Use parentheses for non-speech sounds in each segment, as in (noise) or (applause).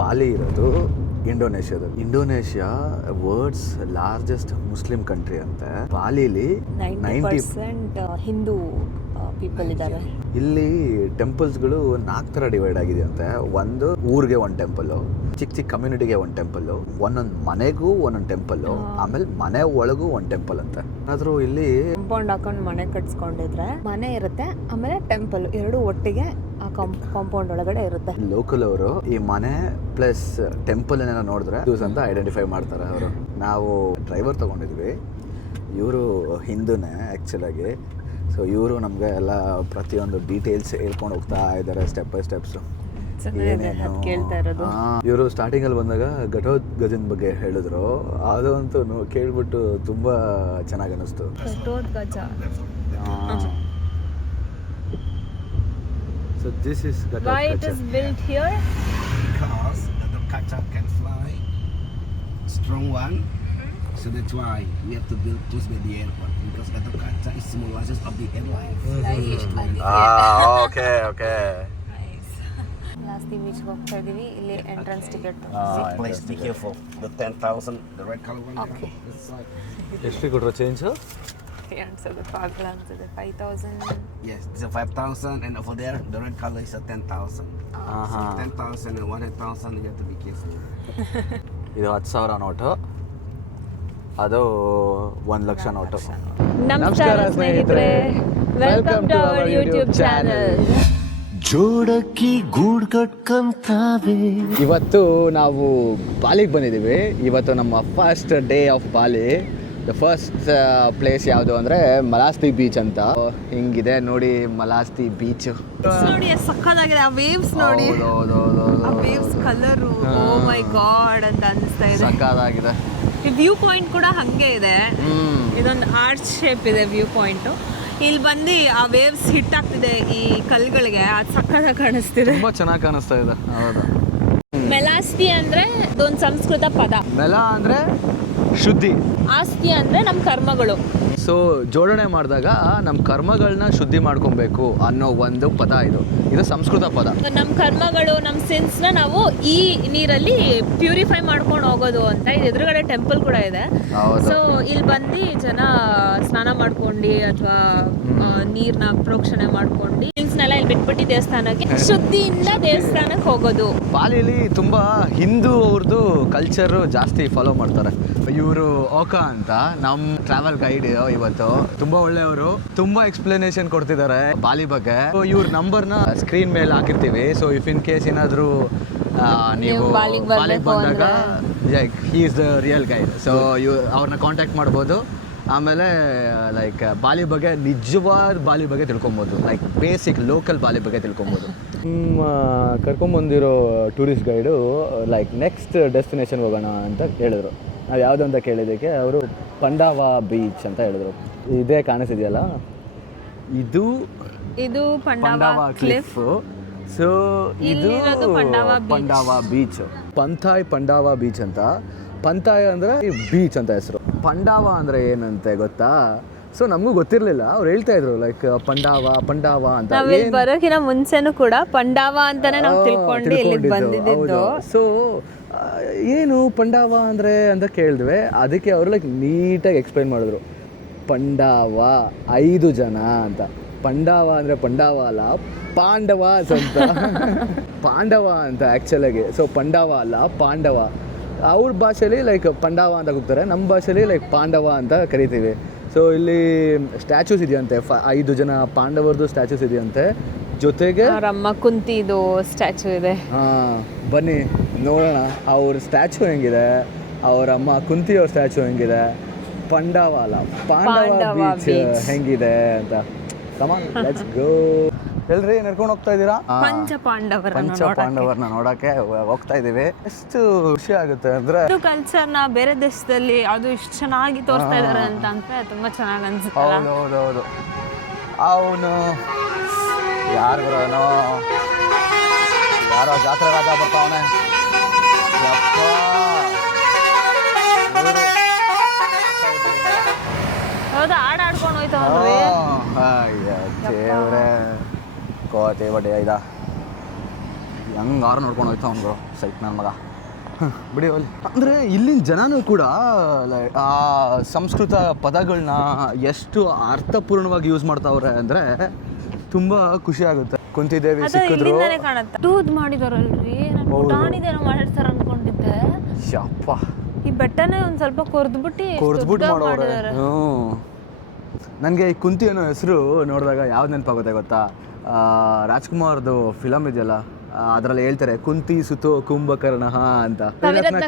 ಬಾಲಿ ಇರೋದು ಇಂಡೋನೇಷ್ಯಾದಲ್ಲಿ. Indonesia world's largest Muslim country ಅಂತೆ. ಬಾಲಿಲಿ ನೈಂಟಿ ಹಿಂದೂ ಪೀಪಲ್ ಇದ್ದಾರೆ. ಇಲ್ಲಿ ಟೆಂಪಲ್ಸ್ಗಳು ನಾಲ್ಕು ಥರ ಡಿವೈಡ್ ಆಗಿದೆ ಅಂತೆ ಒಂದು ಊರಿಗೆ ಒಂದು ಟೆಂಪಲ್ಲು ಚಿಕ್ಕ ಚಿಕ್ಕ ಕಮ್ಯುನಿಟಿಗೆ ಒಂದು ಟೆಂಪಲ್ಲು ಒಂದೊಂದು ಮನೆಗೂ ಒಂದೊಂದು ಟೆಂಪಲ್ಲು ಆಮೇಲೆ ಮನೆ ಒಳಗೂ ಒಂದು ಟೆಂಪಲ್ ಅಂತೆ. ಆದರೂ ಇಲ್ಲಿ ಕಾಂಪೌಂಡ್ ಹಾಕೊಂಡು ಮನೆ ಕಟ್ಸ್ಕೊಂಡಿದ್ರೆ ಮನೆ ಇರುತ್ತೆ ಆಮೇಲೆ ಟೆಂಪಲ್ ಎರಡು ಒಟ್ಟಿಗೆ ಕಾಂಪೌಂಡ್ ಒಳಗಡೆ ಇರುತ್ತೆ. ಲೋಕಲ್ ಅವರು ಈ ಮನೆ ಪ್ಲಸ್ ಟೆಂಪಲ್ ಏನೋ ನೋಡಿದ್ರೆ ಯೂಸ್ ಅಂತ ಐಡೆಂಟಿಫೈ ಮಾಡ್ತಾರೆ ಅವರು. ನಾವು ಡ್ರೈವರ್ ತಗೊಂಡಿದ್ವಿ. ಇವರು ಹಿಂದೂನೇ ಆ್ಯಕ್ಚುಲಾಗಿ ಸೊ ಇವರು ನಮಗೆ ಎಲ್ಲ ಪ್ರತಿಯೊಂದು ಡೀಟೇಲ್ಸ್ ಹೇಳ್ಕೊಂಡು ಹೋಗ್ತಾ ಇದ್ದಾರೆ ಸ್ಟೆಪ್ ಬೈ ಸ್ಟೆಪ್ಸು ಇವರು ಸ್ಟಾರ್ಟಿಂಗ್ ಅಲ್ಲಿ ಇರೋದು. ಇವರು ಸ್ಟಾರ್ಟಿಂಗಲ್ಲಿ ಬಂದಾಗ ಘಟೋದ್ಗಜನ್ ಬಗ್ಗೆ ಹೇಳಿದ್ರು. ಅದಂತೂ ನೋ- ಕೇಳ್ಬಿಟ್ಟು ತುಂಬಾ ಚೆನ್ನಾಗಿ ಅನ್ನಿಸ್ತು ಗಜ so this is why it is built here because the kacha can fly strong one so that's why we have to build close by the airport because the kacha is simulations of the airline okay okay (laughs) ಜಾಸ್ತಿ ಬೀಚ್ಗೆ ಹೋಗ್ತಾ ಇದೀವಿ ಇಲ್ಲಿ entrance ticket please be careful the 10000 the red color one Okay. this side. ಎಷ್ಟು ಕೊಟ್ರು change ಅನ್ಸೋದು ಪಾಗ್ಲ ಅನ್ಸುತ್ತೆ five thousand yes it's a 5000 and over there the red color is a 10000 so 10000 and 1000 you have to be careful. (laughs) ಇದು ಹತ್ತು ಸಾವಿರ note. ಅದು ಒಂದು ಲಕ್ಷ ನೋಟು. ನಮಸ್ಕಾರ ಸ್ನೇಹಿತರೆ. Welcome to our YouTube channel ಜೋಡಕ್ಕಿ ಗೂಡ್ ಕಟ್ಕಂತಾವೆ ಇವತ್ತು ನಾವು ಬಾಲಿಗೆ ಬಂದಿದ್ದೀವಿ. ಇವತ್ತು ನಮ್ಮ first day of Bali the first place ಯಾವುದು ಅಂದ್ರೆ ಮಲಾಸ್ತಿ ಬೀಚ್ ಅಂತ. ಹಿಂಗಿದೆ ನೋಡಿ ಮಲಾಸ್ತಿ ಬೀಚ್ ನೋಡಿ ಸಕ್ಕತ್ತಾಗಿದೆ. ಆ ವೇವ್ಸ್ ನೋಡಿ. ಆ waves colour oh my god ಅಂತ ಅನಿಸ್ತಾ ಇದೆ. ಸಕ್ಕದಾಗಿದೆ ಈ ವ್ಯೂ ಪಾಯಿಂಟ್ ಕೂಡ ಹಂಗೆ ಇದೆ. ಇದೊಂದು ಆರ್ಚ್ ಶೇಪ್ ಇದೆ ವ್ಯೂ ಪಾಯಿಂಟ್ ಇಲ್ಲಿ ಬಂದು ಆ ವೇವ್ಸ್ ಹಿಟ್ ಆಗ್ತಿದೆ ಈ ಕಲ್ಗಳಿಗೆ ಅದು ಸಕ್ಕತ್ತಾಗಿ ಕಾಣಿಸ್ತಿದೆ. ತುಂಬಾ ಚೆನ್ನಾಗಿ ಕಾಣಿಸ್ತಾ ಇದೆ. ಹೌದು. ಮೆಲಾಸ್ತಿ ಅಂದ್ರೆ ಒಂದು ಸಂಸ್ಕೃತ ಪದ. ಮೆಲಾ ಅಂದರೆ ಶುದ್ಧಿ. ಆಸ್ತಿ ಅಂದ್ರೆ ನಮ್ಮ ಕರ್ಮಗಳು. ಸೊ ಜೋಡಣೆ ಮಾಡಿದಾಗ ನಮ್ಮ ಕರ್ಮಗಳನ್ನ ಶುದ್ಧಿ ಮಾಡ್ಕೊಬೇಕು ಅನ್ನೋ ಒಂದು ಪದ ಇದು. ಇದು ಸಂಸ್ಕೃತ ಪದ. ನಮ್ಮ ಕರ್ಮಗಳು ನಮ್ಮ ಸಿನ್ಸ್ನ ನಾವು ಈ ನೀರಲ್ಲಿ ಪ್ಯೂರಿಫೈ ಮಾಡ್ಕೊಂಡು ಹೋಗೋದು ಅಂತ ಇದು ಎದುರುಗಡೆ ಟೆಂಪಲ್ ಕೂಡ ಇದೆ. ಸೊ ಇಲ್ಲಿ ಬಂದು ಜನ ಸ್ನಾನ ಮಾಡ್ಕೊಂಡು ಅಥವಾ ನೀರ್ನ ಪ್ರೋಕ್ಷಣೆ ಮಾಡ್ಕೊಂಡು ಬಿಟ್ಬಿಟ್ಟು ದೇವಸ್ಥಾನಕ್ಕೆ ಶುದ್ಧಿಯಿಂದ ದೇವಸ್ಥಾನಕ್ಕೆ ಹೋಗೋದು. ಬಾಲಿಲಿ ತುಂಬಾ ಹಿಂದೂ ಅವ್ರದ್ದು ಕಲ್ಚರ್ ಜಾಸ್ತಿ ಫಾಲೋ ಮಾಡ್ತಾರೆ. ಇವರು ಓಕಾ ಅಂತ ನಮ್ಮ ಟ್ರಾವೆಲ್ ಗೈಡ್ ಇವತ್ತು ತುಂಬಾ ಒಳ್ಳೆಯವರು ತುಂಬಾ ಎಕ್ಸ್ಪ್ಲನೇಷನ್ ಕೊಡ್ತಿದ್ದಾರೆ ಬಾಲಿ ಬಗ್ಗೆ. ಇವ್ರ ನಂಬರ್ನ ಸ್ಕ್ರೀನ್ ಮೇಲೆ ಹಾಕಿರ್ತೀವಿ. ಸೊ ಇಫ್ ಇನ್ ಕೇಸ್ ಏನಾದರೂ ನೀವು ಬಾಲಿಗ್ ಬಂದಾಗ he is the real guide so ಇವ್ ಅವ್ರನ್ನ ಕಾಂಟ್ಯಾಕ್ಟ್ ಮಾಡ್ಬೋದು. ಆಮೇಲೆ ಲೈಕ್ ಬಾಲಿ ಬಗ್ಗೆ ನಿಜವಾದ ಬಾಲಿ ಬಗ್ಗೆ ತಿಳ್ಕೊಬೋದು. ಲೈಕ್ ಬೇಸಿಕ್ ಲೋಕಲ್ ಬಾಲಿ ಬಗ್ಗೆ ತಿಳ್ಕೊಬೋದು. ನಿಮ್ಮ ಕರ್ಕೊಂಬಂದಿರೋ ಟೂರಿಸ್ಟ್ ಗೈಡು ಲೈಕ್ ನೆಕ್ಸ್ಟ್ ಡೆಸ್ಟಿನೇಷನ್ಗೆ ಹೋಗೋಣ ಅಂತ ಹೇಳಿದ್ರು. ನಾವು ಯಾವುದು ಅಂತ ಕೇಳಿದ್ದಕ್ಕೆ ಅವರು ಪಂಡಾವ ಬೀಚ್ ಅಂತ ಹೇಳಿದ್ರು. ಇದೇ ಕಾಣಿಸಿದೆಯಲ್ಲ? ಇದು ಇದು ಪಂಡಾವ ಕ್ಲಿಫ್ ಸೊ ಇದು ಪಂಡಾವ ಬೀಚ್ ಪಂಥಾಯ್ ಪಂಡಾವ ಬೀಚ್ ಅಂತ. ಪಂಥಾಯ್ ಅಂದ್ರೆ ಬೀಚ್ ಅಂತ ಹೆಸರು. ಪಂಡಾವ ಅಂದ್ರೆ ಏನಂತೆ ಗೊತ್ತಾ? ಸೊ ನಮಗೂ ಗೊತ್ತಿರಲಿಲ್ಲ. ಅವ್ರು ಹೇಳ್ತಾ ಇದ್ರು ಲೈಕ್ ಪಂಡಾವ ಪಂಡಾವ ಅಂತ. ಬರೋಕಿನ ಮುಂಚೆನೂ ಕೂಡ ಪಂಡಾವ ಅಂತಾನೆ ನಾವು ತಿಳ್ಕೊಂಡು ಇಲ್ಲಿಗೆ ಬಂದಿದ್ದು. ಸೊ ಏನು ಪಂಡಾವ ಅಂದ್ರೆ ಅಂತ ಕೇಳಿದ್ವಿ. ಅದಕ್ಕೆ ಅವರು ಲೈಕ್ ನೀಟಾಗಿ ಎಕ್ಸ್ಪ್ಲೈನ್ ಮಾಡಿದ್ರು. ಪಂಡಾವ ಐದು ಜನ ಅಂತ. ಪಂಡಾವ ಅಂದ್ರೆ ಪಂಡಾವ ಅಲ್ಲ ಪಾಂಡವ ಅಂತ. (laughs) ಪಾಂಡವ ಅಂತ ಆ್ಯಕ್ಚುಲಾಗಿ ಸೊ ಪಂಡಾವ ಅಲ್ಲ ಪಾಂಡವ. ಅವ್ರ ಭಾಷೆಯಲ್ಲಿ ಲೈಕ್ ಪಂಡಾವ ಅಂತ ಕೂಗ್ತಾರೆ. ನಮ್ಮ ಭಾಷೆಯಲ್ಲಿ ಲೈಕ್ ಪಾಂಡವ ಅಂತ ಕರಿತೀವಿ. ಸೊ ಇಲ್ಲಿ ಸ್ಟ್ಯಾಚ್ಯೂಸ್ ಇದೆಯಂತೆ. ಫ ಐದು ಜನ ಪಾಂಡವರದು ಸ್ಟ್ಯಾಚ್ಯೂಸ್ ಇದೆಯಂತೆ. ಜೊತೆಗೆ ಅವರಮ್ಮ ಕುಂತಿದು ಸ್ಟ್ಯಾಚು ಇದೆ. ಹಾಂ ಬನ್ನಿ ನೋಡೋಣ. ಅವ್ರ ಸ್ಟ್ಯಾಚು ಹೆಂಗಿದೆ? ಅವ್ರ ಅಮ್ಮ ಕುಂತಿ ಅವ್ರ ಸ್ಟ್ಯಾಚು ಹೆಂಗಿದೆ ಪಂಡವಾಲ ಪಾಂಡವ ಬೀಚ್. ಹೆಂಗಿದೆ ಅಂತ. ಕಮಾನ್ ಲೆಟ್ಸ್ ಗೋ ಎಲ್ರಿ ನಡ್ಕೊಂಡು ಹೋಗ್ತಾ ಇದ್ದೀರಾ? ಪಂಚ ಪಾಂಡವರ ಪಂಚ ಪಾಂಡವರನ್ನ ನೋಡಕ್ಕೆ ಹೋಗ್ತಾ ಇದೀವಿ ಎಷ್ಟು ಖುಷಿ ಆಗುತ್ತೆ ಅಂದ್ರೆ ಕಲ್ಚರ್ನ ಬೇರೆ ದೇಶದಲ್ಲಿ ಅದು ಇಷ್ಟು ಚೆನ್ನಾಗಿ ತೋರಿಸ್ತಾ ಇದಾರೆ ಅಂತ ಅಂದ್ರೆ ತುಂಬಾ ಚೆನ್ನಾಗಿ ಅನ್ಸುತ್ತೆ ಹೌದು ಹೌದು ಹೌದು ಅವನು ಯಾರು ಬರೋನು ಯಾರೋ ಜಾತ್ರೆ ರಾಜ ಬರ್ತಾವನೆ ಯಪ್ಪ ಇವ್ರು. ಹೌದಾ ಹಾಡ್ ಆಡ್ಕೊಂಡು ಹೋಯ್ತವನ್ರಿ ಆ, ಅಯ್ಯ, ದೇವ್ರೇ ಬಟ್ ಇದ ಹೆಂಗಾರು ನೋಡ್ಕೊಂಡು ಹೋಯ್ತು ಅವ್ನು ಸೈಟ್ ನನ್ನ ಮಗ. ಬಿಡಿ ಅಲ್ಲಿ. ಅಂದರೆ ಇಲ್ಲಿನ ಜನನೂ ಕೂಡ ಆ ಸಂಸ್ಕೃತ ಪದಗಳನ್ನ ಎಷ್ಟು ಅರ್ಥಪೂರ್ಣವಾಗಿ ಯೂಸ್ ಮಾಡ್ತಾವ್ರೆ ಅಂದರೆ ತುಂಬ ಖುಷಿ ಆಗುತ್ತೆ. ಕುಂತಿದ್ದೇವಿ ಸಿಕ್ಕಿದ್ರು. ದೂದ್ ಮಾಡಿದಾರಲ್ರಿ. ನಾನು ಮಾಡಿರ್ತಾರ ಅನ್ಕೊಂಡಿದ್ದೆ. ಯಪ್ಪ. ಈ ಬೆಟ್ಟನೇ ಒಂದ್ ಸ್ವಲ್ಪ ಕೊರ್ದ್ಬಿಟ್ಟು ಕೊರ್ದ್ಬಿಟ್ಟು ಮಾಡೋರೆ. ಹ್ಞೂ ನನಗೆ ಈ ಕುಂತಿ ಅನ್ನೋ ಹೆಸರು ನೋಡಿದಾಗ ಯಾವ್ದು ನೆನಪಾಗುತ್ತೆ ಗೊತ್ತಾ? ರಾಜ್ಕುಮಾರ್ದು ಫಿಲಮ್ ಇದೆಯಲ್ಲ ಅದರಲ್ಲಿ ಹೇಳ್ತಾರೆ ಕುಂತಿ ಸುತೋ ಕುಂಭಕರ್ಣ ಅಂತ.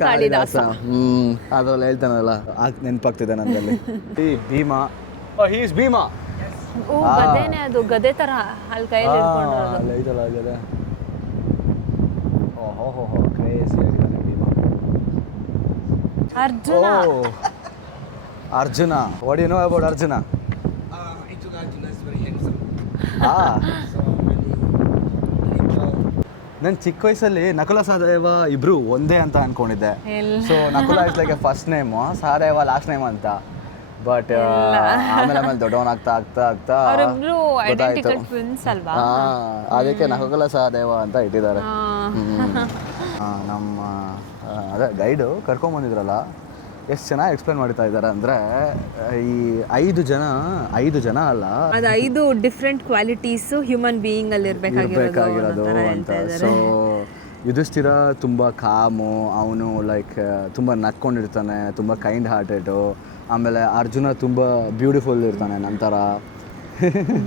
ಕಾಳಿದಾಸ. ಹ್ಮ್ ಅದ್ರಲ್ಲಿ ಹೇಳ್ತಾನಲ್ಲ ಆಗ ನೆನಪಾಗ್ತಿದೆ ನನ್ನಲ್ಲಿ ಈ ಭೀಮಾ. ಹೀಸ್ ಭೀಮಾ. ಓ ಗದೆನೆ ಅದು ಗದೆ ತರ ಅಲ್ಲಿ ಕೈಯಲ್ಲಿ ಹಿಡ್ಕೊಂಡು ಆ, ಅಲ್ಲ ಇದಲ್ಲ ಗದೆ ಓಹೋ ಹೋ ಹೋ ಕ್ರೇಜಿ ಆಗಿದ್ದಾನೆ Bhima. Arjuna. Oh Arjuna. What you know about Arjuna Uh, actually, Arjuna is very handsome. ನಾನು ಚಿಕ್ಕ ವಯಸ್ಸಲ್ಲಿ ನಕುಲ ಸಹದೇವ ಇಬ್ರು ಒಂದೇ ಅಂತ ಅನ್ಕೊಂಡಿದ್ದೆ. So Nakula is like first name Sahadeva last name ಅಂತ. ಬಟ್ ಆಮೇಲೆ ಆಮೇಲೆ ದೊಡ್ಡವನಾಗ್ತಾ ಆಗ್ತಾ ಆಗ್ತಾ ಆಗ್ತಾ ಗೊತ್ತಾಯ್ತು. ಅದಕ್ಕೆ ನಕುಲ ಸಹದೇವ ಅಂತ ಇಟ್ಟಿದ್ದಾರೆ. ನಮ್ಮ ಅದೇ ಗೈಡು ಕರ್ಕೊಂಬಂದಿದ್ರಲ್ಲ ಎಷ್ಟು ಚೆನ್ನಾಗಿ ಎಕ್ಸ್ಪ್ಲೇನ್ ಮಾಡ್ತಾ ಇದ್ದಾರೆ ಅಂದರೆ ಈ ಐದು ಜನ ಐದು ಜನ ಅಲ್ಲ. ಅದು ಐದು ಡಿಫ್ರೆಂಟ್ ಕ್ವಾಲಿಟೀಸ್ ಹ್ಯೂಮನ್ ಬೀಯಿಂಗ್ ಅಲ್ಲಿ ಇರಬೇಕಾಗಿರೋದು ಅಂತ. ಸೊ ಯುಧಿಷ್ಠಿರ ತುಂಬ ಕಾಮು ಅವನು ಲೈಕ್ ತುಂಬ ನಕ್ಕೊಂಡಿರ್ತಾನೆ ತುಂಬ ಕೈಂಡ್ ಹಾರ್ಟೆಡು ಆಮೇಲೆ ಅರ್ಜುನ ತುಂಬ ಬ್ಯೂಟಿಫುಲ್ ಇರ್ತಾನೆ ನಂತರ.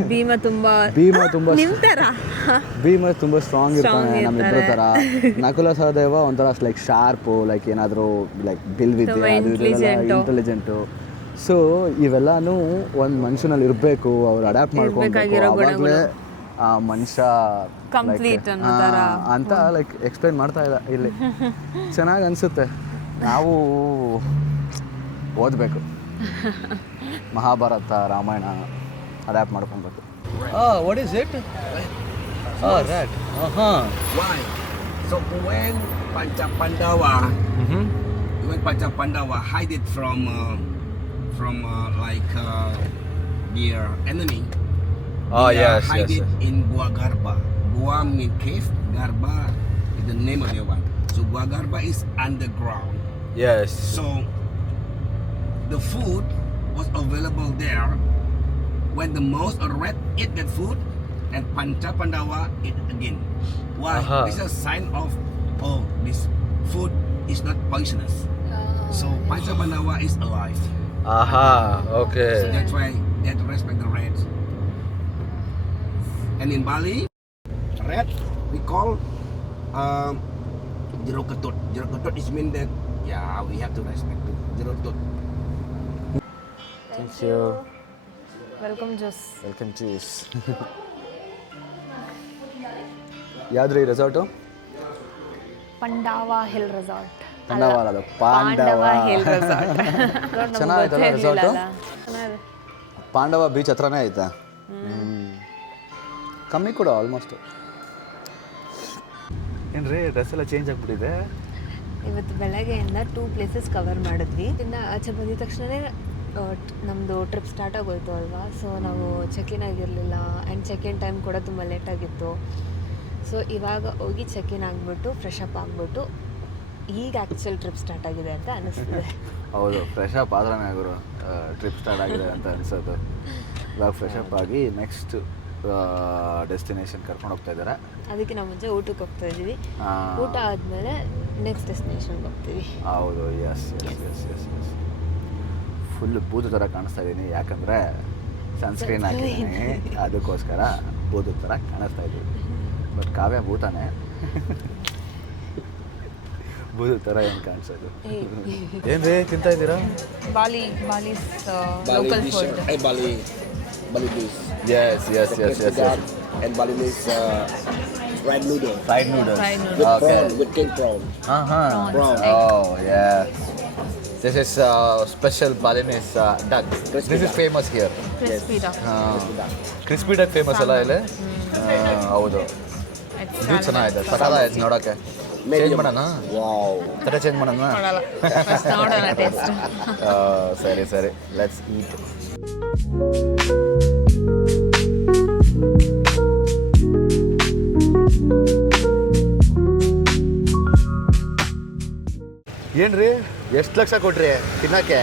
ಭೀಮ ತುಂಬಾ ಭೀಮ ತುಂಬಾ ಭೀಮ ತುಂಬಾ ಸ್ಟ್ರಾಂಗ್ ಇರ್ತಾನೆ ನಮ್ಮಿಬ್ಬರ ಥರ ನಕುಲ ಸಹದೇವ ಒಂಥರ ಲೈಕ್ ಶಾರ್ಪ್ ಲೈಕ್ ಏನಾದರೂ ಲೈಕ್ ಬಿಲ್ ವಿದ್ಯೆ ಇಂಟೆಲಿಜೆಂಟ್ ಅದು ಇಂಟೆಲಿಜೆಂಟು ಸೊ ಇವೆಲ್ಲಾನು ಒಂದು ಮನುಷ್ಯನಲ್ಲಿ ಇರಬೇಕು ಅವ್ರು ಅಡಾಪ್ಟ್ ಮಾಡ್ಕೊಬೇಕು. ಅವಾಗಲೇ ಆ ಮನುಷ್ಯ ಕಂಪ್ಲೀಟ್. ಅಂತ ಲೈಕ್ ಎಕ್ಸ್ಪ್ಲೈನ್ ಮಾಡ್ತಾ ಇಲ್ಲ ಇಲ್ಲಿ. (laughs) ಚೆನ್ನಾಗಿ ಅನ್ಸುತ್ತೆ. ನಾವು ಓದಬೇಕು. Mahabharata Ramayana. ಅಡ್ಯಾಪ್ಟ್ ಮಾಡ್ಕೊಬೇಕು ವಾಟ್ ಈಸ್ ಇಟ್ ರ್ಯಾಟ್ ಹಾಂ Why? So when Pancha Pandawa, when Pancha Pandawa hide it from uh, from uh, like uh, their enemy, Oh, they yes, hide yes, it in Gua Garba. Gua means cave, Garba is the name of their one. So Gua Garba is underground. Yes So the food was available there. when the mouse or rat eat that food and panca Pandawa eat again. Why? Uh-huh. This is a sign of, oh, this food is not poisonous. Ah. So panca Pandawa is alive. Aha, uh-huh. okay. So that's why they have to respect the rat. And in Bali, rat we call um, jeroketut. Jeroketut is mean that yeah we have to respect it. Jeroketut. Thank, you. Welcome Jose welcome ಚೀಸ್ ಯಾವ್ದ್ರಿ resort Pandava hill resort Pandava ಅಲ್ಲ ಅದು Pandava. Hill (laughs) resort ಚೆನ್ನಾಗೈತಲ್ಲ resort? Pandava beach ಹತ್ರನೇ ಐತೆ. ಕಮ್ಮಿ ಕೂಡ almost ಏನ್ರಿ dress ಎಲ್ಲ ಚೇಂಜ್ ಆಗ್ಬಿಟ್ಟಿದೆ? ಇವತ್ತು ಬೆಳಗ್ಗೆಯಿಂದ ಟೂ ಪ್ಲೇಸಸ್ ಕವರ್ ಮಾಡಿದ್ವಿ. ಇನ್ನು ಆಚೆ ಬಂದಿದ ತಕ್ಷಣವೇ ನಮ್ಮದು ಟ್ರಿಪ್ ಸ್ಟಾರ್ಟ್ ಆಗೋಯ್ತು ಅಲ್ವಾ? ಸೊ ನಾವು ಚೆಕ್ ಇನ್ ಆಗಿರಲಿಲ್ಲ ಆ್ಯಂಡ್ ಚೆಕ್ ಇನ್ ಟೈಮ್ ಕೂಡ ತುಂಬ ಲೇಟಾಗಿತ್ತು ಸೊ ಇವಾಗ ಹೋಗಿ ಚೆಕ್ ಇನ್ ಆಗಿಬಿಟ್ಟು ಫ್ರೆಶ್ ಅಪ್ ಆಗಿಬಿಟ್ಟು ಈಗ ಆ್ಯಕ್ಚುಲ್ ಟ್ರಿಪ್ ಸ್ಟಾರ್ಟ್ ಆಗಿದೆ ಅಂತ ಅನಿಸ್ತಿದೆ. (laughs) ಹೌದು ಫ್ರೆಶ್ ಅಪ್ ಆದ್ರನೇ ಗುರು ಟ್ರಿಪ್ ಸ್ಟಾರ್ಟ್ ಆಗಿದೆ ಅಂತ ಅನಿಸೋದು. ಇವಾಗ ಫ್ರೆಶ್ ಅಪ್ ಆಗಿ ನೆಕ್ಸ್ಟ್ ಡೆಸ್ಟಿನೇಷನ್ ಕರ್ಕೊಂಡು ಹೋಗ್ತಾ ಇದ್ದಾರೆ. ಅದಕ್ಕೆ ನಾವು ಮುಂಚೆ ಊಟಕ್ಕೆ ಹೋಗ್ತಾ ಇದ್ದೀವಿ. ಊಟ ಆದಮೇಲೆ ನೆಕ್ಸ್ಟ್ ಡೆಸ್ಟಿನೇಷನ್ಗೆ ಹೋಗ್ತೀವಿ. ಹೌದು yes yes yes yes yes full ಬೂದು ಥರ ಕಾಣಿಸ್ತಾ ಇದ್ದೀನಿ ಯಾಕಂದರೆ ಸನ್ಸ್ಕ್ರೀನ್ ಹಾಕಿದ್ದೀನಿ ಅದಕ್ಕೋಸ್ಕರ ಬೂದು ಥರ ಕಾಣಿಸ್ತಾ ಇದ್ದೀನಿ ಬಟ್ ಕಾವ್ಯ ಭೂತಾನೆ ಬೂದು ಥರ ಏನು ಕಾಣಿಸೋದು ಏನ್ರಿ ತಿಂತಾ ಇದ್ದೀರಾ Bali Bali local food Bali Bali dish. Yes yes yes yes and Bali is uh, fried noodle fried noodles Fried noodles. with Okay. prawn, with king prawn. ಹಾಂ ಹಾಂ Prawn. Oh, yeah. This is uh, special Balinese uh, duck. Crispy this is duck. famous here. Crispy duck crispy duck famous ಅಲ್ಲ ಇಲ್ಲಿ? ಆ, ಹೌದು. ಇದು ಚೆನ್ನಾಗಿದೆ. ಸಕಾಲಾಯ್ತು ನೋಡೋಕ್ಕೆ change ಮಾಡೋಣ? ವಾವ್ ತಲೆ ಚೇಂಜ್ ಮಾಡೋಣ? ನೋಡೋಣ ಟೇಸ್ಟ್ ಆ, (laughs) ಸರಿ ಸರಿ. ಲೆಟ್ಸ್ ಈಟ್ ಏನ್ರಿ? ಎಷ್ಟು ಲಕ್ಷ ಕೊಟ್ರಿ ತಿನ್ನಕ್ಕೆ?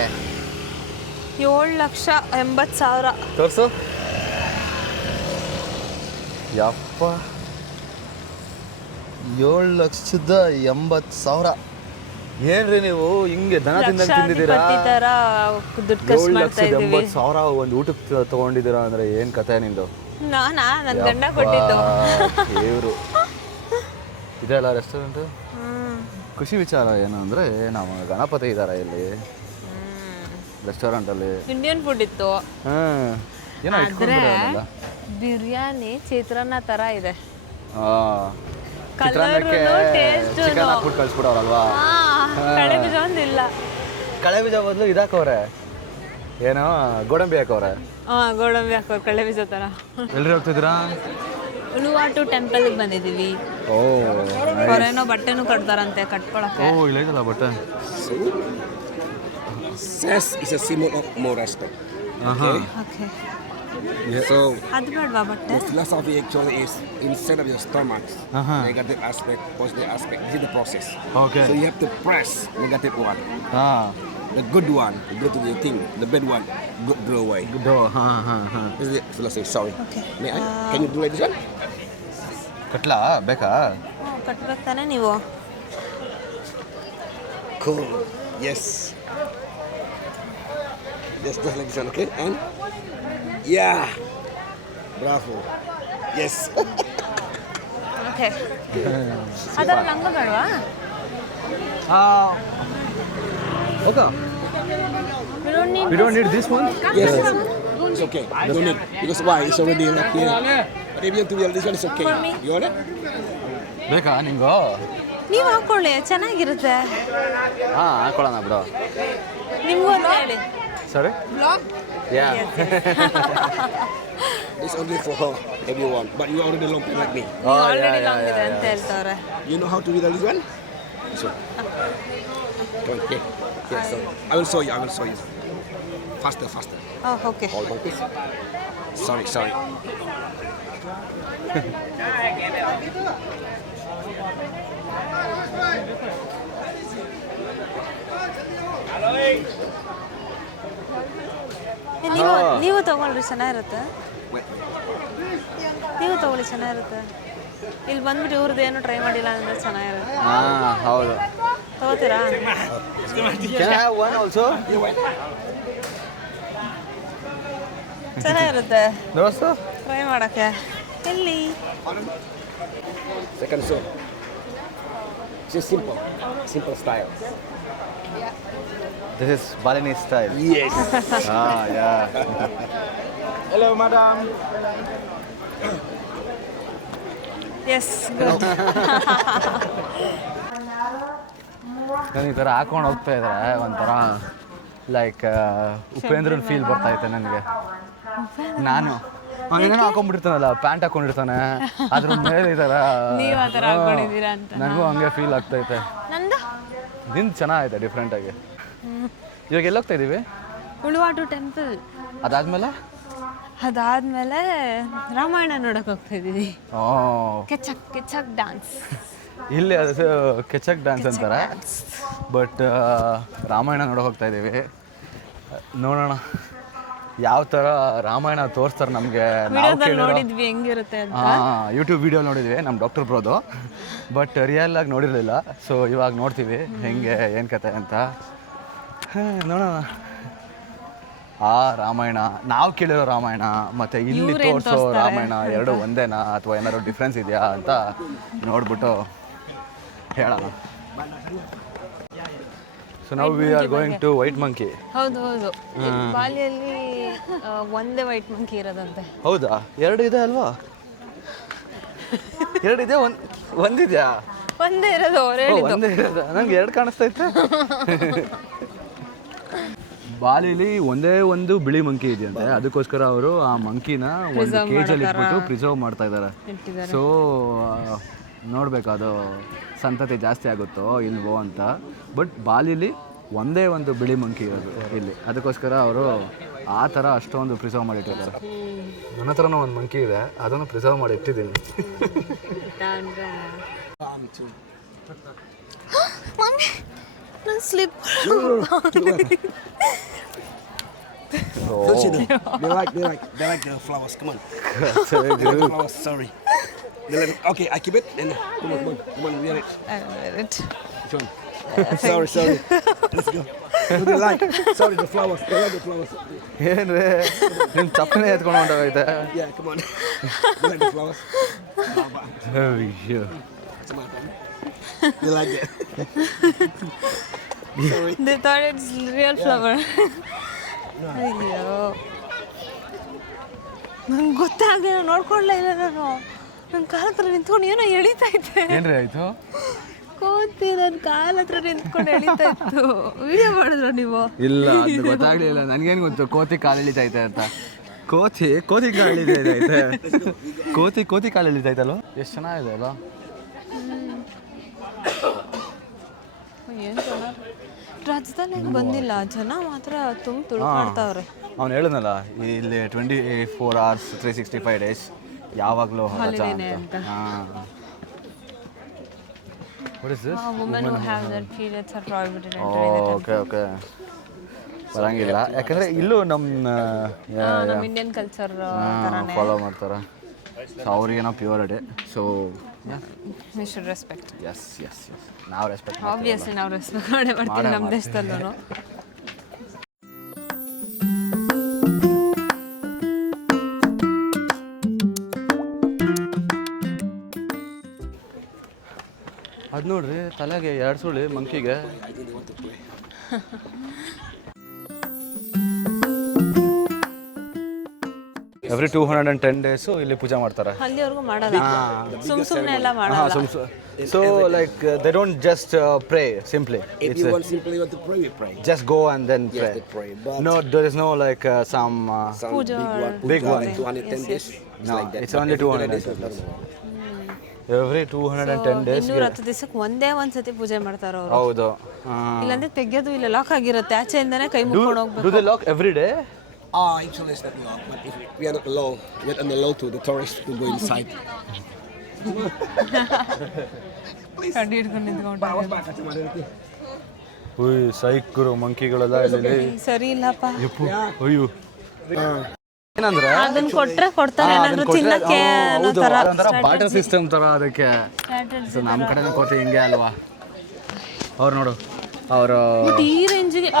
ಏಳು ಲಕ್ಷ ಎಂಬತ್ತು ಸಾವಿರ. ತೋರಿಸು. ಯಪ್ಪ. ಏಳು ಲಕ್ಷದ ಎಂಬತ್ತು ಸಾವಿರ. ಏನ್ರಿ ನೀವು ಹಿಂಗೆ ದನ ತಿಂದಂಗೆ ತಿಂದಿದ್ದೀರಾ? ದುಡ್ಡು ಖರ್ಚು ಏಳು ಮಾಡ್ತಾ ಲಕ್ಷದ ಇದ್ದೀವಿ. ಎಂಬತ್ತು ಸಾವಿರ ಒಂದು ಊಟಕ್ಕೆ ತಗೊಂಡಿದ್ದೀರಾ ಅಂದ್ರೆ ಏನು ಕತೆ ನಿಂದು? ನಾನಾ? ನನ್ನ ಗಂಡ ಕೊಟ್ಟಿದ್ದು. ದೇವರು. ಇದೆಲ್ಲ ರೆಸ್ಟೋರೆಂಟು. ಖುಷಿ ವಿಚಾರ ಏನು ಅಂದರೆ ನಮ್ಮ ಗಣಪತಿ ಇದ್ದಾರೆ ಇಲ್ಲಿ. ರೆಸ್ಟೋರೆಂಟಲ್ಲಿ ಇಂಡಿಯನ್ ಫುಡ್ ಇತ್ತು. ಹಾಂ. ಏನೋ ಆದ್ರೆ ಇಟ್ಕೊಂಡ್ಬಿಡೋದಲ್ಲ ಬಿರಿಯಾನಿ ಚಿತ್ರಾನ್ನ ಥರ ಇದೆ. ಆ ಕಲರು ಟೇಸ್ಟ್ ಚಿಕನ್ ಹಾಕ್ಬಿಟ್ಟು ಕಳ್ಸ್ಬಿಡೋರಲ್ವಾ? ಕಳೆ ಬೀಜ ಒಂದಿಲ್ಲ ಕಳೆ ಬೀಜ ಬದಲು ಇದಾಕವ್ರೆ ಏನೋ ಗೋಡಂಬಿ ಹಾಕವ್ರೆ ಹಾ ಗೋಡಂಬಿ ಹಾಕೋರು ಕಳೆ ಬೀಜ ಥರ ಎಲ್ರಿ ಹೋಗ್ತಿದ್ದೀರಾ ಉಳುವಾಟು ಟೆಂಪಲ್ಗೆ ಬಂದಿದ್ದೀವಿ ಓ ಹೊರೇನೋ ಬಟ್ಟೆನೂ ಕಟ್ತಾರಂತೆ ಕಟ್ಕೊಳಕ್ಕೆ ಓ ಇಲ್ಲ ಐತಲ್ಲ ಬಟ್ಟೆ Says is a symbol of more respect. ಹಾಂ ಓಕೆ So ಅದು ಬೇಡವಾ ಬಟ್ಟೆ the philosophy actually is instead of your stomach, Uh-huh. negative aspect, positive aspect. This is the process. Okay. So you have to press negative one. ಹಾಂ The good one, go to the thing. The bad one, go, go away. ಗುಡ್ಡು ಹಾಂ ಹಾಂ ಹಾಂ This is the philosophy. Sorry. Okay. May I? Can you do like this one? Catla ಬೇಕಾ ಕಟ್ಬೇಕು ತಾನೇ ನೀವು Cool. Yes. Yes, just like this one, okay? And yeah. Bravo. Yes. Okay ಅದರ ನಂಗೆ ಬೇಡವಾ okay We don't need We don't need this one. yes. It's okay. Don't need because why? It's already up here. But if you to wear this one, it's okay. You want it? ಬೇಕಾ ನಿಂಗು ನೀವು ಹಾಕೊಳ್ಳಿ ಚೆನ್ನಾಗಿರುತ್ತೆ ಹಾಂ ಹಾಕೊಳ್ಳೋಣ bro ನಿಮ್ಗೂ ಅಂತ ಹೇಳಿ ಸರಿ yeah It's only for everyone, you. But you already long time like me. Oh, already long ಇದೆ ಅಂತ ಹೇಳ್ತಾರೆ You know how to do this one? This one. Come on, here. Here, so I will show you. I will show you. Faster, faster. Okay Hold on, please. Sorry, sorry. ನೀವು ನೀವು ತಗೊಳ್ರಿ ಚೆನ್ನಾಗಿರುತ್ತೆ Wait, wait. ನೀವು ತಗೊಳ್ಳಿ ಚೆನ್ನಾಗಿರುತ್ತೆ ಇಲ್ಲಿ ಬಂದ್ಬಿಟ್ಟು ಇವ್ರದ್ದು ಏನು ಟ್ರೈ ಮಾಡಿಲ್ಲ ಅಂದ್ರೆ ಚೆನ್ನಾಗಿರುತ್ತೆ. ಹಾಂ ಹೌದು. ತಗೋತೀರಾ? ಒನ್ ಆಲ್ಸೋ ಚೆನ್ನಾಗಿರುತ್ತೆ. ದೋಸ್ತು ಟ್ರೈ ಮಾಡೋಕ್ಕೆ. ಎಲ್ಲಿ second so Just simple. Simple style. This is Balinese style Yes. ಆ ಯಾ Hello, madam. ಎಸ್ (laughs) ನಾನು ಈ ಥರ ಹಾಕೊಂಡು ಹೋಗ್ತಾ ಇದ್ರೆ ಒಂಥರ ಲೈಕ್ ಉಪೇಂದ್ರನ್ ಫೀಲ್ ಬರ್ತಾ ಐತೆ ನನಗೆ. ನಾನು. ಅವನೇನೋ ಹಾಕೊಂಡ್ಬಿಟ್ಟಿರ್ತಾನಲ್ಲ ಪ್ಯಾಂಟ್ ಹಾಕೊಂಡಿರ್ತಾನೆ ಅದ್ರ ಮೇಲೆ ಈ ಥರ ನನಗೂ ಹಂಗೆ ಫೀಲ್ ಆಗ್ತೈತೆ ನಂದು? ನಿಂದು ಚೆನ್ನಾಗೈತೆ ಡಿಫ್ರೆಂಟಾಗಿ ಇವಾಗ ಎಲ್ಲೋಗ್ತಾ ಇದ್ದೀವಿ ಉಳುವಾಟು ಟೆಂಪಲ್ ಅದಾದ್ಮೇಲೆ? ಅದಾದ್ಮೇಲೆ ರಾಮಾಯಣ ನೋಡಕ್ ಹೋಗ್ತಾ ಇದ್ದೀವಿ. ಓ. ಕೆಚಕ್ ಕೆಚಕ್ ಡಾನ್ಸ್ ಇಲ್ಲಿ ಅದು ಕೆಚಕ್ ಡ್ಯಾನ್ಸ್ ಅಂತಾರೆ. ಬಟ್ ರಾಮಾಯಣ ನೋಡೋಕೆ ಹೋಗ್ತಾ ಇದ್ದೀವಿ. ನೋಡೋಣ. ಯಾವ ಥರ ರಾಮಾಯಣ ತೋರಿಸ್ತಾರೆ ನಮಗೆ ನೋಡಿದ್ವಿ ಹೆಂಗಿರುತ್ತೆ ಯೂಟ್ಯೂಬ್ ವಿಡಿಯೋ ನೋಡಿದ್ವಿ ನಮ್ಮ ಡಾಕ್ಟರ್ ಬ್ರೋದು. ಬಟ್ ರಿಯಲ್ ಆಗಿ ನೋಡಿರಲಿಲ್ಲ. ಸೊ ಇವಾಗ ನೋಡ್ತೀವಿ ಹೆಂಗೆ ಏನು ಕತೆ ಅಂತ. ನೋಡೋಣ. ಆ ರಾಮಾಯಣ ನಾವು ಕೇಳಿರೋ ರಾಮಾಯಣ ಮತ್ತೆ ಇಲ್ಲಿ ತೋರಿಸೋ ರಾಮಾಯಣ ಎರಡು ಒಂದೇನಾ ಅಥವಾ ಏನಾದ್ರು ಡಿಫ್ರೆನ್ಸ್ ಇದೆಯಾ ಅಂತ ನೋಡ್ಬಿಟ್ಟು ಹೇಳೋಣ. ಸೊ ನಾವು we are going to white monkey ಹೌದು ಹೌದು. ಬಾಲಿಯಲ್ಲಿ ಒಂದೇ ವೈಟ್ ಮಂಕಿ ಇರೋದಂತೆ. ಹೌದಾ? ಎರಡು ಇದೆ ಅಲ್ವಾ? ಎರಡು ಇದೆ ಒಂದು ಒಂದಿದೆಯಾ? ಒಂದೇ ಇರೋದು ಅವ್ರು ಹೇಳಿದ್ದು. ಒಂದೇ ಇರೋದು? ನಂಗೆ ಎರಡು ಕಾಣಿಸ್ತೈತೆ (laughs) ಬಾಲಿಲಿ ಒಂದೇ ಒಂದು ಬಿಳಿ ಮಂಕಿ ಇದೆಯಂತೆ. ಅದಕ್ಕೋಸ್ಕರ ಅವರು ಆ ಮಂಕಿನ ಒಂದು ಕೇಜಲ್ಲಿ ಇಟ್ಬಿಟ್ಟು ಪ್ರಿಸರ್ವ್ ಮಾಡ್ತಾ ಇದ್ದಾರೆ. ಸೊ ನೋಡ್ಬೇಕು ಅದು ಸಂತತಿ ಜಾಸ್ತಿ ಆಗುತ್ತೋ ಇಲ್ವೋ ಅಂತ. ಬಟ್ ಬಾಲಿಲಿ ಒಂದೇ ಒಂದು ಬಿಳಿ ಮಂಕಿ ಇರೋದು ಇಲ್ಲಿ. ಅದಕ್ಕೋಸ್ಕರ ಅವರು ಆ ಥರ ಅಷ್ಟೊಂದು ಪ್ರಿಸರ್ವ್ ಮಾಡಿಟ್ಟಿದ್ದಾರೆ ನನ್ನ ಹತ್ರನೂ ಒಂದು ಮಂಕಿ ಇದೆ. ಅದನ್ನು ಪ್ರಿಸರ್ವ್ ಮಾಡಿ ಇಟ್ಟಿದ್ದೀನಿ. Slip (laughs) Don't see them. They like, they like, they like the flowers. Come on. They like the flowers. Sorry. They like, okay, I keep it. And come on, come on, come on, wear it. Which one? sorry, sorry. Let's go. What they like? Sorry, the flowers. They like the flowers. ಏನು ರೀ ನಿಮ್ಮ ಚಪ್ಪನೆ ಎತ್ಕೊಂಡು ಹೊಂಟೋಗೈತೆ Yeah, come on. they like the flowers. ಅಯ್ಯೋ Come on. They like it. (laughs) sorry. toilet is real real flower ಅಯ್ಯೋ ನಂಗೆ ಗೊತ್ತಾಗಲಿಲ್ಲ ನೋಡ್ಕೊಳ್ಳೇ ಇಲ್ಲ ನಾನು. ನನ್ನ ಕಾಲ ಹತ್ರ ನಿಂತ್ಕೊಂಡು ಏನೋ ಎಳಿತಾ ಇದ್ದೆ. ಏನ್ರಿ ಆಯಿತು? ಕೋತಿ ನನ್ನ ಕಾಲ ಹತ್ರ ನಿಂತ್ಕೊಂಡು ಎಳಿತಾ ಇತ್ತು. ವಿಡಿಯೋ ಮಾಡಿದ್ರ ನೀವು? ಇಲ್ಲ ಅದು ಗೊತ್ತಾಗ್ಲಿಲ್ಲ. ನನಗೇನು ಗೊತ್ತು? ಕೋತಿ ಕಾಲು ಎಳಿತೈತೆ ಅಂತ. ಕೋತಿ ಕೋತಿ ಕಾಲು ಎಳಿತೈತೆ ಕೋತಿ ಕೋತಿ ಕಾಲು ಎಳಿತೈತಲ್ವ ಎಷ್ಟು ಚೆನ್ನಾಗಿದೆ ಅಲ್ಲ ಏನು ರಾಜಧಾನಿಗೆ ಬಂದಿಲ್ಲ ಜನ ಮಾತ್ರ ತುಂಬ ತುಳ್ಕಾಡ್ತಾವ್ರೆ. ಅವ್ನು ಹೇಳಿದ್ನಲ್ಲ ಇಲ್ಲಿ twenty four hours three sixty five days ಯಾವಾಗಲೂ ರಜಾ Holiday ಅಂತ. ಅಂತ. ಹಾಂ. What is this? Women who have their periods are prohibited entering the okay okay ಬರಂಗಿಲ್ಲ. ಯಾಕಂದ್ರೆ ಇಲ್ಲೂ ನಮ್ಮ ನಮ್ಮ ಇಂಡಿಯನ್ ಕಲ್ಚರ್ ಫಾಲೋ ಮಾಡ್ತಾರೆ. So ಅವ್ರಿಗೇನೋ pure day so we should respect yes yes yes ನಾವು ರೆಸ್ಪೆಕ್ಟ್ ಆಬ್ವಿಯಸ್ಲಿ ನಾವು ರೆಸ್ಪೆಕ್ಟ್ ಮಾಡೇ ಮಾಡ್ತೀವಿ ನಮ್ಮ ದೇಶದಲ್ಲೂ ಅದು ನೋಡ್ರಿ ತಲೆಗೆ ಎರಡು ಸುಳಿ ಮಂಕಿಗೆ. (laughs) Every two hundred and ten days ಇಲ್ಲಿ ಪೂಜೆ ಮಾಡ್ತಾರೆ ಅಲ್ಲಿವರೆಗೂ ಮಾಡಲ್ಲ ಸುಮ್ ಸುಮ್ಮನೆ ಎಲ್ಲ ಮಾಡಲ್ಲ so like they don't just pray simply If you want simply want to pray, we pray. just go and then pray. they pray, but- no, there is no like uh, some. Uh, Puja big or- one, Big puja, one. like 210 days. It's No, like that. it's But only every 210 days is days. normal. every 210 days. ಇನ್ನೂರ ಹತ್ತು ದಿವಸಕ್ಕೆ ಒಂದೇ ಒಂದ್ಸತಿ ಪೂಜೆ ಮಾಡ್ತಾರ ಅವರು ಹೌದು ಇಲ್ಲಾಂದ್ರೆ ತೆಗೆಯೋದು ಇಲ್ಲ ಲಾಕ್ ಆಗಿರುತ್ತೆ ಆಚೆಯಿಂದಾನೆ ಕೈ ಮುಕ್ಕೊಂಡು do ಹೋಗ್ಬೇಕು lock every every day? Ah, actually, it's not allowed. But if we are not allowed, we are not allowed to. The tourists to go inside. ಕಡ್ಡಿ ಹಿಡ್ಕೊಂಡು ನಿಂತ್ಕೊಂಡು? ಉಯ್ ಸೈಕರು ಮಂಕಿಗಳೆಲ್ಲ ಇಲ್ಲಿ ಸರಿ ಇಲ್ಲಪ್ಪ ಯಪ್ಪು ಅಯ್ಯೋ ಏನಂದ್ರೆ ಅದನ್ನ ಕೊಟ್ರೆ ಕೊಡ್ತಾರೆ ಏನಾದ್ರು ತಿನ್ನಕ್ಕೆ ಅನ್ನೋ ತರ ಬಾಟರ್ ಸಿಸ್ಟಮ್ ತರ ಅದಕ್ಕೆ ಸೊ ನಮ್ಮ ಕಡೆ ಕೋತಿ ಹಿಂಗೆ ಅಲ್ವಾ ಅವ್ರು ನೋಡು ಅವರು ಈ ರೇಂಜಿಗೆ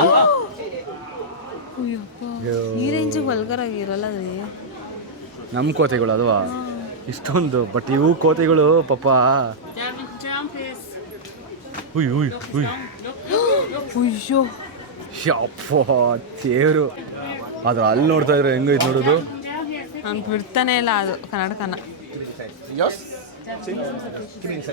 ಈ ರೇಂಜಿಗೆ ವಲ್ಗರ್ ಆಗಿರಲ್ಲ ರೀ. ನಮ್ಮ ಕೋತೆಗಳು ಅಲ್ವಾ? ಇಷ್ಟೊಂದು ಬಟ್ ಇವು ಕೋತೆಗಳು ಪಾಪ. ಉಯ್ ಉಯ್ ಉಯ್ ಅಯ್ಯೋ. ಯಪ್ಪ ದೇವರು. ಅದು ಅಲ್ಲಿ ನೋಡ್ತಾ ಇದ್ರೆ ಹೆಂಗೈತೆ ನೋಡೋದು? ನಾನು ಬಿಡ್ತಾನೆ ಇಲ್ಲ ಅದು ಕನ್ನಡಕನ. Yours?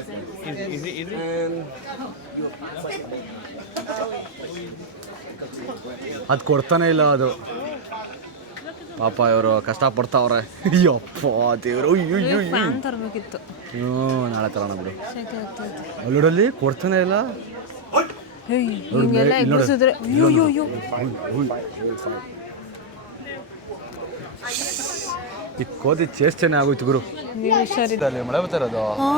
ಅದು ಕೊಡ್ತಾನೆ ಇಲ್ಲ ಅದು. ಪಾಪ ಇವರು ಕಷ್ಟ ಪಡ್ತಾವ್ರೆ ದೇವರು ಅಯ್ಯೋ ಫ್ಯಾನ್ ತರಬೇಕಿತ್ತು. ಹ್ಞೂ ನಾಳೆ ತರೋಣ ಬಿಡು. ಅಲ್ಲಿ ಕೊಡ್ತಾನೆ ಇಲ್ಲ? ಇಕ್ಕೋದಿ ಹಿಂಗೆಲ್ಲ ಎಗ್ಗಿಸಿದ್ರೆ ಅಯ್ಯೋ ಅಯ್ಯೋ ಅಯ್ಯೋ. ಈ ಕೋತಿ ಚೇಷ್ಟೆನೆ ಆಗೋಯ್ತು ಗುರು. ನೀವು ಹುಷಾರಿದ್ದ. ಅಲ್ಲಿ ಮಳೆ ಬರ್ತಾ ಇರೋದು? ಹಾ.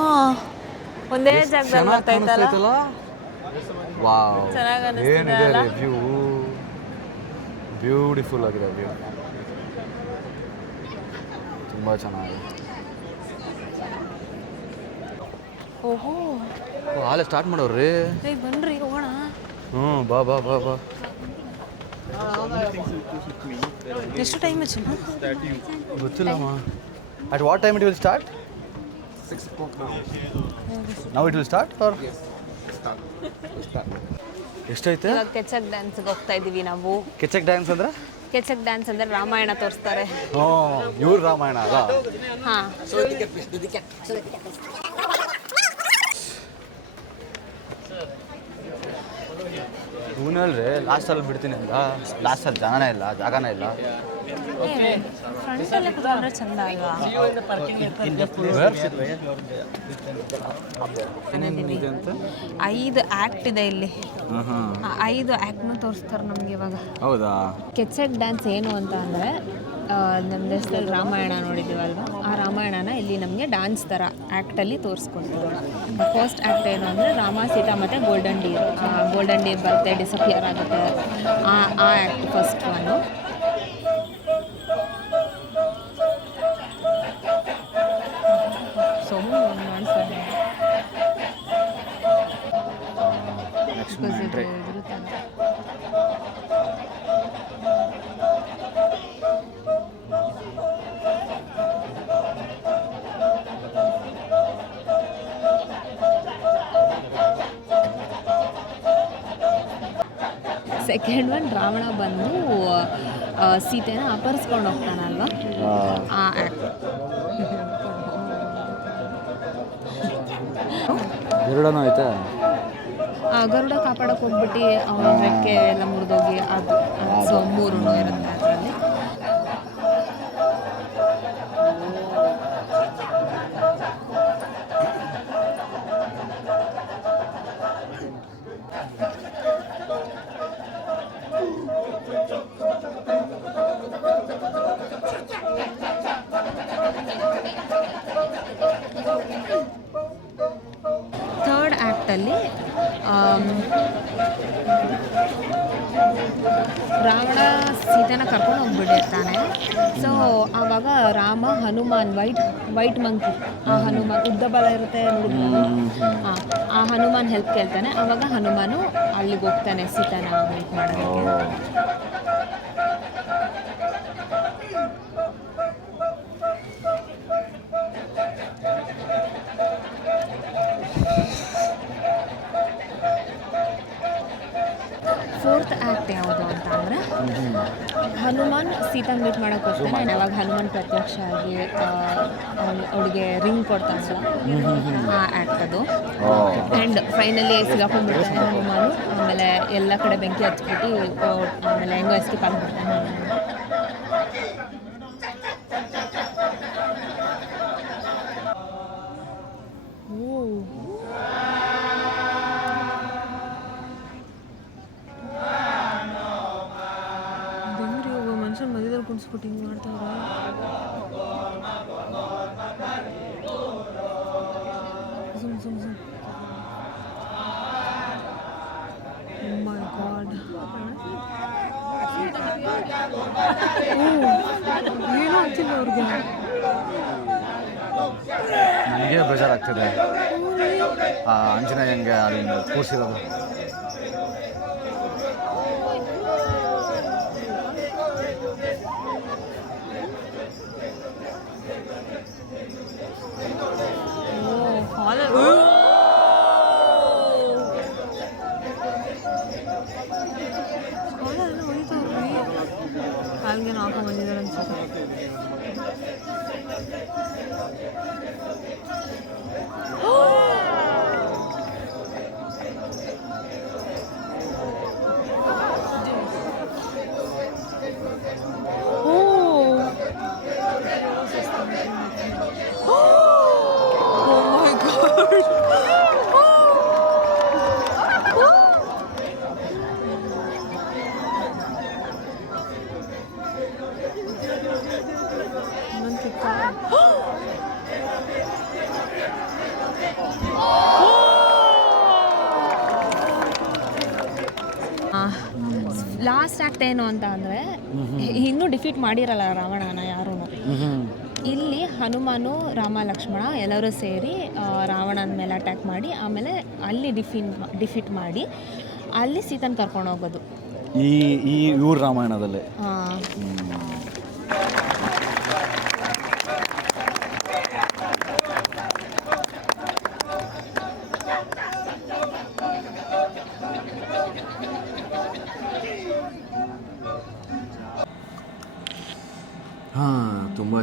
ಒಂದೇ ಜಾಗದಲ್ಲಿ ವಾವ್. ಚೆನ್ನಾಗ್ ಅನಿಸ್ತಿದೆ ಏನಿದೆ ಅಲ್ಲ? ವ್ಯೂ ಬ್ಯೂಟಿಫುಲ್ ಆಗಿದೆ ವ್ಯೂ ತುಂಬ ಚೆನ್ನಾಗಿದೆ. ಓಹೋ. ಓ ಹಾಲೆ ಸ್ಟಾರ್ಟ್ ಮಾಡೋರ್ರಿ? ಏಯ್ ಬನ್ರಿ ಹೋಗೋಣ. ಹ್ಞೂ ಬಾ ಬಾ ಬಾ ಬಾ. ಎಷ್ಟು ಟೈಮ್ ಚಿನ್ನ ಗೊತ್ತಿಲ್ಲಮ್ಮ. At what time it will start Six o'clock now. ನಾವು ಇಟ್ ವಿಲ್ ಸ್ಟಾರ್ಟ್ ಆರ್ Start. Start. ಎಷ್ಟೈತೆ ಇವಾಗ ಕೆಚಕ್ ಡ್ಯಾನ್ಸ್ಗೆ ಹೋಗ್ತಾ ಇದೀವಿ ನಾವು ಕೆಚಕ್ ಡ್ಯಾನ್ಸ್ ಅಂದ್ರೆ ಕೆಚಕ್ ಡ್ಯಾನ್ಸ್ ಅಂದ್ರೆ ರಾಮಾಯಣ ತೋರಿಸ್ತಾರೆ ಹ್ಞೂ ಇವ್ರು ರಾಮಾಯಣ ಅಲ್ಲ ಹಾ. ಇವನಲ್ರಿ ಲಾಸ್ಟಲ್ಲಿ ಬಿಡ್ತೀನಿ ಅಂತ ಲಾಸ್ಟಲ್ಲಿ ಜನನೇ ಇಲ್ಲ ಜಾಗನೇ ಇಲ್ಲ ಫ್ರಂಟಲ್ಲೇ ಎಲ್ಲ ಚಂದ ಅಲ್ವಾ ಐದು ಆ್ಯಕ್ಟ್ ಇದೆ ಇಲ್ಲಿ. ಐದು ಆ್ಯಕ್ಟ್ನು ತೋರಿಸ್ತಾರೆ ನಮಗೆ ಇವಾಗ. ಹೌದಾ? ಕೆಚಕ್ ಡ್ಯಾನ್ಸ್ ಏನು ಅಂತ ಅಂದರೆ ನಮ್ಮ ದೇಶದಲ್ಲಿ ರಾಮಾಯಣ ನೋಡಿದ್ದೀವಲ್ವ? ಆ ರಾಮಾಯಣನ ಇಲ್ಲಿ ನಮಗೆ ಡ್ಯಾನ್ಸ್ ಥರ ಆ್ಯಕ್ಟಲ್ಲಿ ತೋರಿಸ್ಕೊಡ್ತಾರೆ. ಫಸ್ಟ್ ಆ್ಯಕ್ಟ್ ಏನು ಅಂದರೆ ರಾಮ ಸೀತಾ ಮತ್ತು ಗೋಲ್ಡನ್ ಡೀರ್. ಗೋಲ್ಡನ್ ಡೀರ್ ಬರುತ್ತೆ ಡಿಸಪಿಯರ್ ಆಗುತ್ತೆ. ಆ ಆ act first one second one Ravana ಬಂದು ಸೀತೆನ ಅಪಹರಿಸ್ಕೊಂಡು ಹೋಗ್ತಾನಲ್ವ? ಆ ಆ್ಯಕ್ಟ್ ಎರಡನೂ ಐತೆ? ಗರುಡ ಕಾಪಾಡಕ್ಕೆ ಹೋಗ್ಬಿಟ್ಟು ಅವನ ರೆಕ್ಕೆ ಎಲ್ಲ ಮುರಿದೋಗಿ ಅದು ಸೊ ಮೂರು ಇರುತ್ತೆ. ಸೀತೆನ ಕರ್ಕೊಂಡು ಹೋಗ್ಬಿಟ್ಟಿರ್ತಾನೆ. ಸೊ ಆವಾಗ Rama Hanuman white white monkey ಆ ಹನುಮಾನ್ ಉದ್ದ ಬಲ ಇರುತ್ತೆ? ಆ, ಆ ಹನುಮಾನ್ ಹೆಲ್ಪ್ ಕೇಳ್ತಾನೆ. ಆವಾಗ ಹನುಮಾನು ಅಲ್ಲಿಗೆ ಹೋಗ್ತಾನೆ ಸೀತಾನ ಮೀಟ್ ಮಾಡೋದಕ್ಕೆ. ಫೋರ್ತ್ ಆ್ಯಕ್ಟ್ ಯಾವುದು? ಅಂತ ಹನುಮಾನ್ ಸೀತಾ ಮೀಟ್ ಮಾಡೋಕೆ ಹೋಗ್ತಾನೆ ಯಾವಾಗ ಹನುಮಾನ್ ಪ್ರತ್ಯಕ್ಷ ಆಗಿ ಅವಳಿಗೆ ರಿಂಗ್ ಕೊಡ್ತಾನಲ್ಲ ಆ ಆ್ಯಕ್ಟ್ ಅದು. ಆ್ಯಂಡ್ ಫೈನಲಿ ಸಿಗಾಕೊಂಡ್ಬಿಡ್ತಾನೆ ಹನುಮಾನು. ಆಮೇಲೆ ಎಲ್ಲ ಕಡೆ ಬೆಂಕಿ ಹಚ್ಬಿಟ್ಟು ಆಮೇಲೆ ಹೆಂಗೋ ಎಸ್ಕೇಪ್ ಆಗಿಬಿಡ್ತಾನೆ ಮಧ್ಯದಲ್ಲಿ ಮಾಡ್ತಾರೆ ಮಾಡ್ತಾವ್ರ ಸುಮ್ ಸುಮ್ ಸುಮ್ ಮೈ ಗಾಡ್ ಏನೂ ಆಗ್ತಿಲ್ಲ ಅವ್ರಿಗೆ. ನನಗೆ ಬೇಜಾರಾಗ್ತಿದೆ. ಆ, ಆಂಜನೇಯಂಗೆ ಅಲ್ಲಿ ಕೂರಿಸಿರೋದು. ಲಾಸ್ಟ್ ಆಕ್ಟ್ ಏನು ಅಂತ ಅಂದರೆ ಇನ್ನೂ ಡಿಫೀಟ್ ಮಾಡಿರಲ್ಲ ರಾವಣನ ಯಾರೂ. ಇಲ್ಲಿ ಹನುಮಾನು ರಾಮ ಲಕ್ಷ್ಮಣ ಎಲ್ಲರೂ ಸೇರಿ ರಾವಣನ ಮೇಲೆ ಅಟ್ಯಾಕ್ ಮಾಡಿ ಆಮೇಲೆ ಅಲ್ಲಿ ಡಿಫಿನ್ ಡಿಫೀಟ್ ಮಾಡಿ ಅಲ್ಲಿ ಸೀತನ್ ಕರ್ಕೊಂಡು ಹೋಗೋದು. ಈ ಈ ಇವ್ರ ರಾಮಾಯಣದಲ್ಲಿ.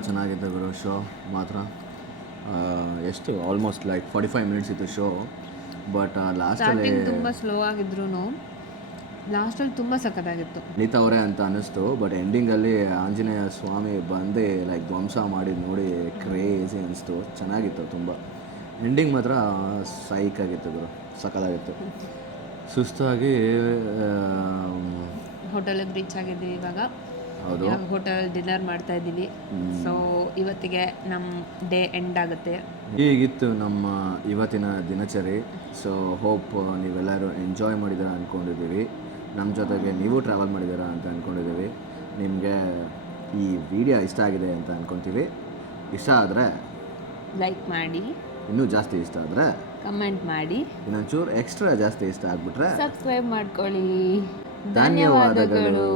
ಚೆನ್ನಾಗಿದೆ ಗುರು ಶೋ ಮಾತ್ರ. ಎಷ್ಟು almost like forty five minutes ಇತ್ತು ಶೋ. ಬಟ್ ಲಾಸ್ಟಲ್ಲಿ ತುಂಬ ಸ್ಲೋ ಆಗಿದ್ರು ಲಾಸ್ಟಲ್ಲಿ ತುಂಬ ಸಖತ್ತಾಗಿತ್ತು. ಅವರೇ ಅಂತ ಅನ್ನಿಸ್ತು ಬಟ್ ಎಂಡಿಂಗಲ್ಲಿ ಆಂಜನೇಯ ಸ್ವಾಮಿ ಬಂದು ಲೈಕ್ ಧ್ವಂಸ ಮಾಡಿ ನೋಡಿ ಕ್ರೇಜಿ ಅನಿಸ್ತು. ಚೆನ್ನಾಗಿತ್ತು ತುಂಬ. ಎಂಡಿಂಗ್ ಮಾತ್ರ ಸೈಕ್ ಆಗಿತ್ತು ಗುರು ಸಖತ್ತಾಗಿತ್ತು. ಸುಸ್ತಾಗಿ ಹೋಟೆಲಿಗೆ ರೀಚ್ ಆಗಿದ್ದೀವಿ ಇವಾಗ. ಹೌದು. ಹೋಟೆಲ್ ಡಿನ್ನರ್ ಮಾಡ್ತಾ ಇದ್ದೀವಿ. ಸೊ ಇವತ್ತಿಗೆ ನಮ್ಮ ಡೇ ಎಂಡ್ ಆಗುತ್ತೆ. ಹೀಗಿತ್ತು ನಮ್ಮ ಇವತ್ತಿನ ದಿನಚರಿ. ಸೊ ಹೋಪ್ ನೀವೆಲ್ಲರೂ ಎಂಜಾಯ್ ಮಾಡಿದ್ದೀರಾ ಅಂದ್ಕೊಂಡಿದ್ದೀವಿ ನಮ್ಮ ಜೊತೆಗೆ ನೀವು ಟ್ರಾವೆಲ್ ಮಾಡಿದ್ದೀರಾ ಅಂತ ಅಂದ್ಕೊಂಡಿದ್ದೀವಿ ನಿಮಗೆ ಈ ವಿಡಿಯೋ ಇಷ್ಟ ಆಗಿದೆ ಅಂತ ಅಂದ್ಕೊತೀವಿ ಇಷ್ಟ ಆದರೆ ಲೈಕ್ ಮಾಡಿ. ಇನ್ನೂ ಜಾಸ್ತಿ ಇಷ್ಟ ಆದರೆ ಕಮೆಂಟ್ ಮಾಡಿ. ಇನ್ನೊಂಚೂರು ಎಕ್ಸ್ಟ್ರಾ ಜಾಸ್ತಿ ಇಷ್ಟ ಆಗ್ಬಿಟ್ರೆ ಸಬ್ಸ್ಕ್ರೈಬ್ ಮಾಡ್ಕೊಳ್ಳಿ. ಧನ್ಯವಾದಗಳು.